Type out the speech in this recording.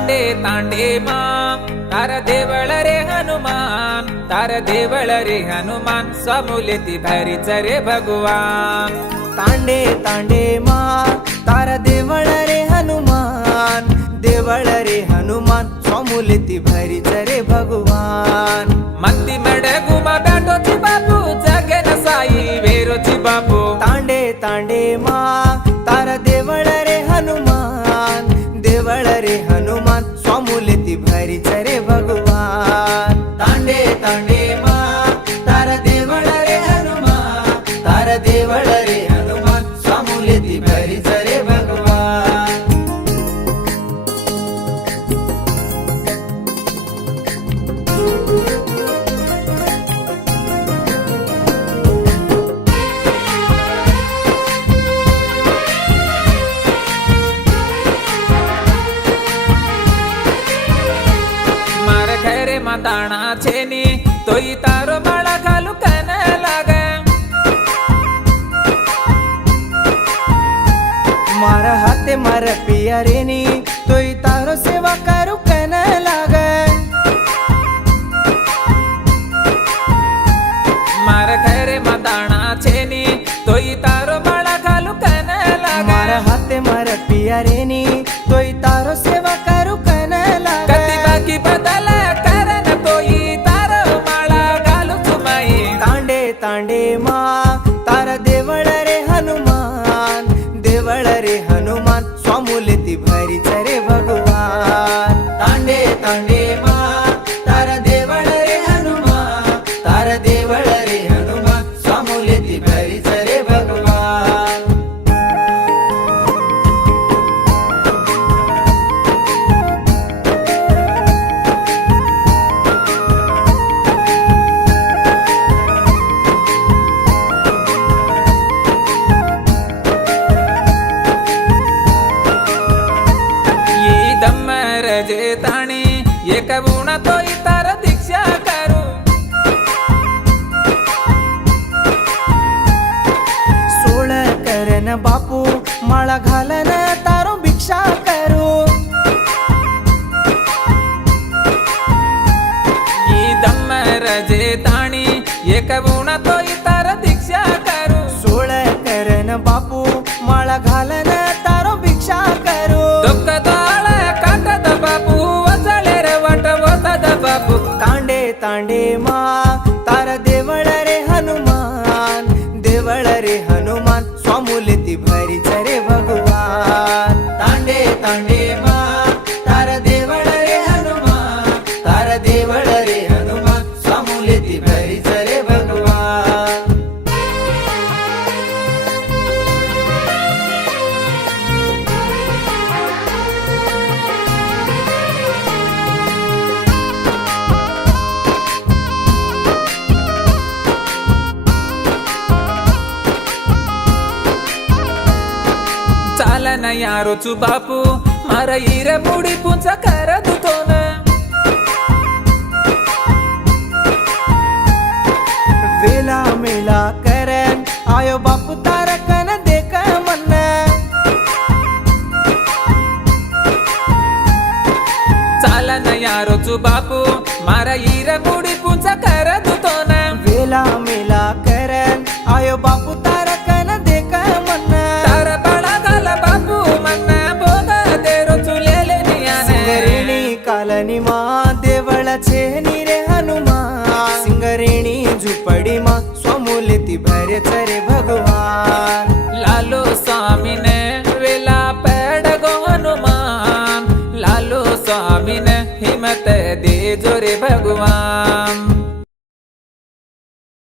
तांडे तांडे मां तार देवळ रे हनुमान, तार देवळ रे हनुमान, स्वामुलेती भारीच रे भगवान. तांडे तांडे मां तार देवळ रे हनुमान, देवळ रे हनुमान, स्वामुलेती भारीच रे भगवान. मंदी मड गुमा बैठोची बापू, जगे न साई वेरोची बापू. तांडे तांडे मां तार देवळ रे हनुमान, देवळ रे हनुमान, स्वामुलेती भारीच रे भगवान. तांडे तांडे मां तार देवळ रे हनुमान, तार देवळ रे हनुमान, स्वामुलेती भारीच रे भगवान. मार घरे माताणा छेनी तोई तारो माळा घालू कन लागे. मार हाते मार पिया रेनी तोई तारो सेवा करू कन लागे. मार घरे माताणा छेनी तोई तारो माळा घालू कन लागे. मार हाते मार पिया रेनी तोई तारो सेवा करू कन लागे. कती बाकी बदल करन तोई तारो माळा घालू तुमाई. तांडे तांडे मां तार देवळ रे हनुमान, देवळ रे हनुमान, स्वामुलेती भारीच रे भगवान. तांडे तांडे मां तार देवळ रे हनुमान, तार देवळ रे हनुमान, स्वामुलेती भारीच रे भगवान. ये दम्मर जे ताणी एक गुण तोई तार दीक्षा करू. सोळ करन बापू माळा घालन तारो भिक्षा करू. ये दम्मर जे ताणी एक गुण तोई तार दीक्षा करू. सोळ करन बापू माळा घालन तारो भिक्षा करू. दुःख ताळ काटत बापू, वचले रे वाट वतद बापू. तांडे तांडे मां तार देवळ रे हनुमान, देवळ रे हनुमान, स्वामुलेती भारीच रे भगवान. तांडे तांडे मां तार देवळ रे हनुमान, तार देवळ रे हनुमान, स्वामुलेती भारीच रे भगवान. चालन यारोचू बापू मारा हिरे मुडी पुंच करत तो न. वेला मेला करन आयो बापू तारकन देख मन. चालन यारोचू बापू मारा हिरे मुडी पुंच करत तो न. वेला मेला करन आयो बापू